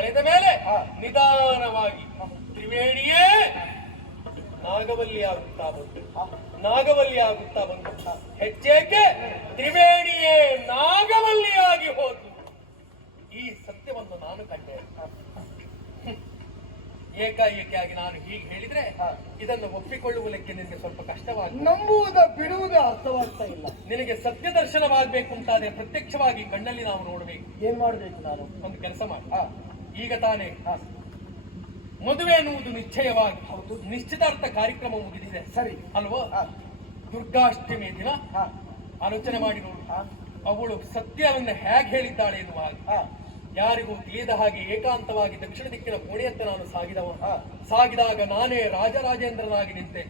ಕಳೆದ ಮೇಲೆ ನಿಧಾನವಾಗಿ ತ್ರಿವೇಣಿಯೇ ನಾಗವಲ್ಲಿ ಆಗುತ್ತಾ ಬಂತು. ನಾಗವಲ್ಲಿ ಆಗುತ್ತಾ ಬಂತು. ಹೆಚ್ಚೇಕೆ ತ್ರಿವೇಣಿಯೇ ನಾಗವಲ್ಲಿಯಾಗಿ ಹೋದ್ಲು. ಈ ಸತ್ಯವನ್ನು ನಾನು ಕಂಡೆ. ಏಕಾಏಕಿಯಾಗಿ ನಾನು ಹೀಗೆ ಹೇಳಿದ್ರೆ ಇದನ್ನು ಒಪ್ಪಿಕೊಳ್ಳುವುದಕ್ಕೆ ನಿನಗೆ ಸ್ವಲ್ಪ ಕಷ್ಟವಾಗಿದೆ. ನಂಬುವುದ ಬಿಡುವುದು ಅರ್ಥವಾಗ್ತಾ ಇಲ್ಲ. ನಿನಗೆ ಸತ್ಯ ದರ್ಶನವಾಗಬೇಕು ಅಂತಾದ್ರೆ ಪ್ರತ್ಯಕ್ಷವಾಗಿ ಕಣ್ಣಲ್ಲಿ ನಾವು ನೋಡಬೇಕು. ಏನ್ ಮಾಡ್ಬೇಕು ನಾನು? ಒಂದು ಕೆಲಸ ಮಾಡಿ. ಈಗ ತಾನೇ ಮದುವೆ ಎನ್ನುವುದು ನಿಶ್ಚಯವಾಗಿ ಹೌದು, ನಿಶ್ಚಿತಾರ್ಥ ಕಾರ್ಯಕ್ರಮ ಮುಗಿದಿದೆ. ಸರಿ ಅಲ್ವೋ? ದುರ್ಗಾಷ್ಟಮಿ ದಿನ ಆಲೋಚನೆ ಮಾಡಿ ನೋಡು. ಅವಳು ಸತ್ಯವನ್ನು ಹೇಗೆ ಹೇಳಿದ್ದಾಳೆ ಎನ್ನುವ ಹಾಗೆ ಯಾರಿಗೂ ತಿಳಿದ ಹಾಗೆ ಏಕಾಂತವಾಗಿ ದಕ್ಷಿಣ ದಿಕ್ಕಿನ ಕೋಣೆಯತ್ತ ನಾನು ಸಾಗಿದಾಗ ನಾನೇ ರಾಜರಾಜೇಂದ್ರನಾಗಿ ನಿಂತೆ.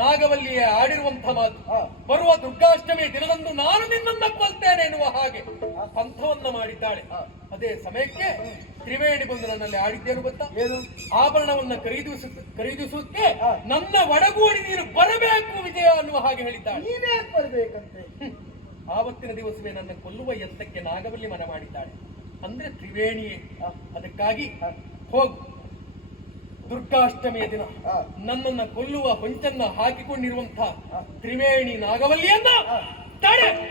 ನಾಗವಲ್ಲಿಯೇ ಆಡಿರುವಂತ ಮಾತು, ಬರುವ ದುರ್ಗಾಷ್ಟಮಿ ದಿನದಂದು ನಾನು ನಿನ್ನನ್ನ ಕೊಲ್ತೇನೆ ಎನ್ನುವ ಹಾಗೆ ಪಂಥವನ್ನ ಮಾಡಿದ್ದಾಳೆ. ಅದೇ ಸಮಯಕ್ಕೆ ತ್ರಿವೇಣಿ ಬಂದು ನನ್ನಲ್ಲಿ ಆಡಿದ್ದೇನು ಗೊತ್ತಾ? ಏನು? ಆಭರಣವನ್ನ ಖರೀದಿಸುತ್ತೆ ನನ್ನ ಒಡಗೂಡಿ ನೀನು ಬರಬೇಕು ವಿಜಯ ಅನ್ನುವ ಹಾಗೆ ಹೇಳಿದ್ದಾಳೆ. ನೀನೇ ಬರ್ಬೇಕಂತೆ. ಆವತ್ತಿನ ದಿವಸವೇ ನನ್ನ ಕೊಲ್ಲುವ ಯತ್ನಕ್ಕೆ ನಾಗವಲ್ಲಿ ಮನ ಮಾಡಿದ್ದಾಳೆ. ಅಂದ್ರೆ ತ್ರಿವೇಣಿಯೇ. ಅದಕ್ಕಾಗಿ ಹೋಗು, ದುರ್ಗಾಷ್ಟಮಿಯ ದಿನ ನನ್ನನ್ನ ಕೊಲ್ಲುವ ಹೊಂಚನ್ನ ಹಾಕಿಕೊಂಡಿರುವಂತಹ ತ್ರಿವೇಣಿ ನಾಗವಲ್ಲಿಯನ್ನ ತಡೆದು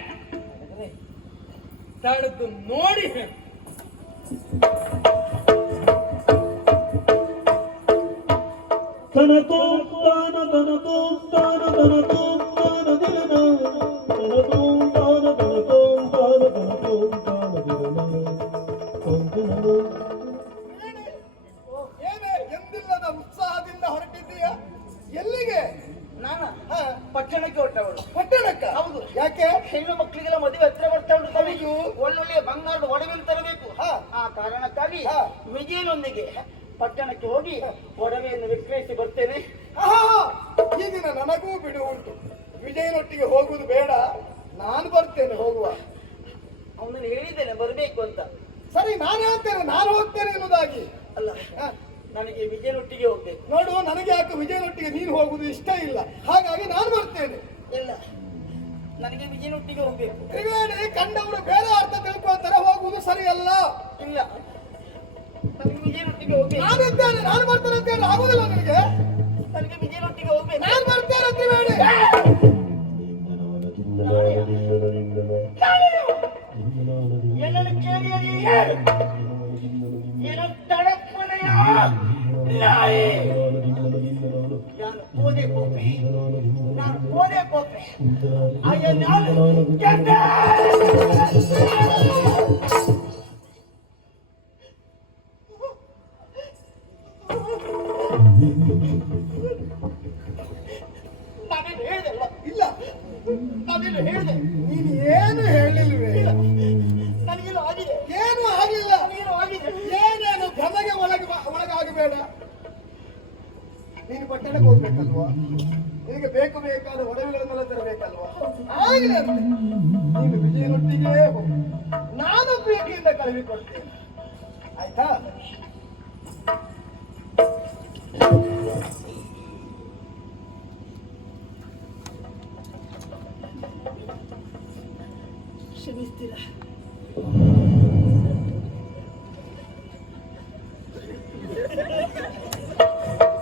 ನೋಡಿ ಹೇಳು. ಎಂದಿಲ್ಲದ ಉತ್ಸಾಹದಿಂದ ಹೊರಟಿದ್ದೀಯ. ಎಲ್ಲಿಗೆ? ನಾನ ಪಟ್ಟಣಕ್ಕೆ ಹೊರಟವಳು. ಪಟ್ಟಣಕ್ಕ? ಹೌದು. ಯಾಕೆ? ಹೆಣ್ಣು ಮಕ್ಕಳಿಗೆಲ್ಲ ಮದುವೆ ಹತ್ರ ಬರ್ತಾ ಉಂಟು. ತಮಿಳು ಒಳ್ಳೊಳ್ಳೆಯ ಬಂಗಾರದ ಒಡವೆಯನ್ನು ತರಬೇಕು. ಆ ಕಾರಣಕ್ಕಾಗಿ ವಿಜಯನೊಂದಿಗೆ ಪಟ್ಟಣಕ್ಕೆ ಹೋಗಿ ಒಡವೆಯನ್ನು ವಿಕ್ರಯಿಸಿ ಬರ್ತೇನೆ. ಈ ದಿನ ನನಗೂ ಬಿಡು ಉಂಟು. ವಿಜಯನೊಟ್ಟಿಗೆ ಹೋಗುವುದು ಬೇಡ, ನಾನು ಬರ್ತೇನೆ. ಹೋಗುವ. ಅವನನ್ನು ಹೇಳಿದ್ದೇನೆ ಬರಬೇಕು ಅಂತ. ಸರಿ, ನಾನು ಹೇಳ್ತೇನೆ, ನಾನು ಹೋಗ್ತೇನೆ ಎನ್ನುವುದಾಗಿ. ಅಲ್ಲ, ನನಗೆ ವಿಜಯನೊಟ್ಟಿಗೆ ಹೋಗ್ಬೇಕು. ನೋಡು, ನನಗೆ ಯಾಕೆ ವಿಜಯನೊಟ್ಟಿಗೆ ನೀನು ಹೋಗುದು ಇಷ್ಟ ಇಲ್ಲ, ಹಾಗಾಗಿ ನಾನು ಬರ್ತೇನೆ. ಇಲ್ಲ, ನನಗೆ ವಿಜಯನೊಟ್ಟಿಗೆ ಹೋಗ್ಬೇಕು. ತ್ರಿವೇಣಿ ಕಂಡವರು ಬೇರೆ ಅರ್ಥ ತಿಳ್ಕೊಳ್ತಾರೆ, ಹೋಗುವುದು ಸರಿಯಲ್ಲ. ಇಲ್ಲ, ನನಗೆ ವಿಜಯನೊಟ್ಟಿಗೆ ಹೋಗ್ಬೇಕು. ನಾನಿದ್ದೇನೆ, ನಾನು ಬರ್ತೇನೆ ಅಂತ ಹೇಳಿ ಆಗುದಿಲ್ಲ ನಿನಗೆ? ನನಗೆ ವಿಜಯನೊಟ್ಟಿಗೆ ಹೋಗ್ಬೇಕು. ನಾನು ಬರ್ತೇನೆ ತ್ರಿವೇಣಿ. ಏನನ್ನು ಕೇಳಿ ಏನೋ ತಡಪ್ಪನೆಯ ನಾನು ಕೋದೆ ಕೋಪೆ, ನಾನು ಕೋದೆ ಕೋಪೆ. ನಾನೇನು ಹೇಳಿದೆಲ್ಲ? ಇಲ್ಲ, ನಾನೇನು ಹೇಳಿದೆ? ನೀನು ಏನು ಹೇಳಿಲ್ವೇ? ನನಗೇನು ಆಗಿದೆ? ಏನು ಆಗಿಲ್ಲ. ನನಗೇನು ಆಗಿದೆ? ಏನೇನು ಭ್ರಮೆಗೆ ಒಳಗಾಗಬೇಡ. ನೀನು ಪಟ್ಟಣಕ್ಕೆ ಹೋಗ್ಬೇಕಲ್ವಾ? ನಿನಗೆ ಬೇಕಾದ ಒಡವೆಗಳನ್ನೆಲ್ಲ ತರಬೇಕಲ್ವಾ? ಆಗಲಿ ಅಂತ ನೀನು ವಿಜಯನೊಟ್ಟಿಗೆ ಹೋಗು, ನಾನು ಪ್ರೀತಿಯಿಂದ ಕಳುಹಿಕೊಡ್ತೇನೆ. ಆಯ್ತಾ? ಕ್ಷಮಿಸ್ತೀರಾ?